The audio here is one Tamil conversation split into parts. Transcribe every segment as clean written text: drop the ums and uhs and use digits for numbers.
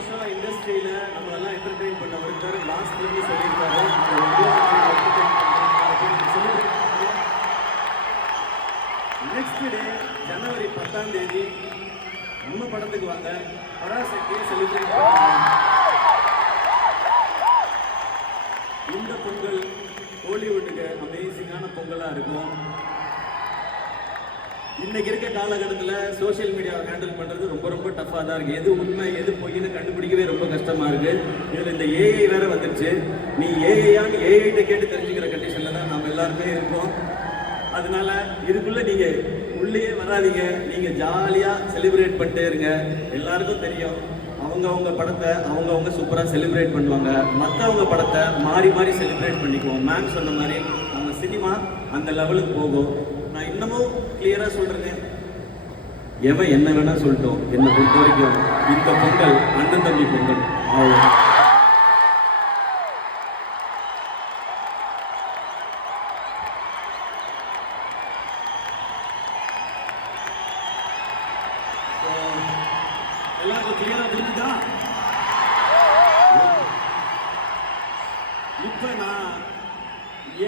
வருஷம் இண்டஸ்ட்ரியில நம்மளெல்லாம் என்டர்டெயின் பண்ண ஒருத்தர் லாஸ்ட்ல இருந்து சொல்லியிருக்காரு. நெக்ஸ்ட் டே ஜனவரி 10ஆம் தேதி நம்ம படத்துக்கு வாங்க, பராசக்தியை செலிப்ரேட் பண்ணுவாங்க. இந்த பொங்கல் ஹாலிவுட்டுக்கு அமேசிங்கான பொங்கலா இருக்கும். இன்னைக்கு இருக்க காலகட்டத்தில் சோசியல் மீடியாவை ஹேண்டில் பண்றது ரொம்ப ரொம்ப டஃப்பாக தான் இருக்கு. எது உண்மை எது பொய்ன்னு கண்டுபிடிக்கவே ரொம்ப கஷ்டமா இருக்கு. இதுல இந்த ஏஐ வேற வந்துருச்சு. நீ ஏஐயான்னு ஏஐட்ட கேட்டு தெரிஞ்சுக்கிற கண்டிஷன்ல தான் நாம எல்லாருமே இருக்கோம். அதனால இதுக்குள்ள நீங்க உள்ளே வராதீங்க. நீங்க ஜாலியா செலிப்ரேட் பண்ணிட்டே இருங்க. எல்லாருக்கும் தெரியும் அவங்கவுங்க படத்தை அவங்கவுங்க சூப்பரா செலிப்ரேட் பண்ணுவாங்க. மற்றவங்க படத்தை மாறி மாறி செலிப்ரேட் பண்ணிக்குவோம். மேம் சொன்ன மாதிரி நம்ம சினிமா அந்த லெவலுக்கு போகும். நான் இன்னமும் கிளியரா சொல்றேன், எவன் என்ன வேணா சொல்லிட்டோம். என்னை பொறுத்த வரைக்கும் இந்த பொங்கல் அண்ணன் தம்பி பொங்கல் ஆகும். எல்லாருக்கும் கிளியரா புரிஞ்சுதா? இப்ப நான்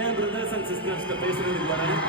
என் பிரதர்ஸ் அண்ட் சிஸ்டர்ஸ்ட பேசுறதுக்கு வரேன்.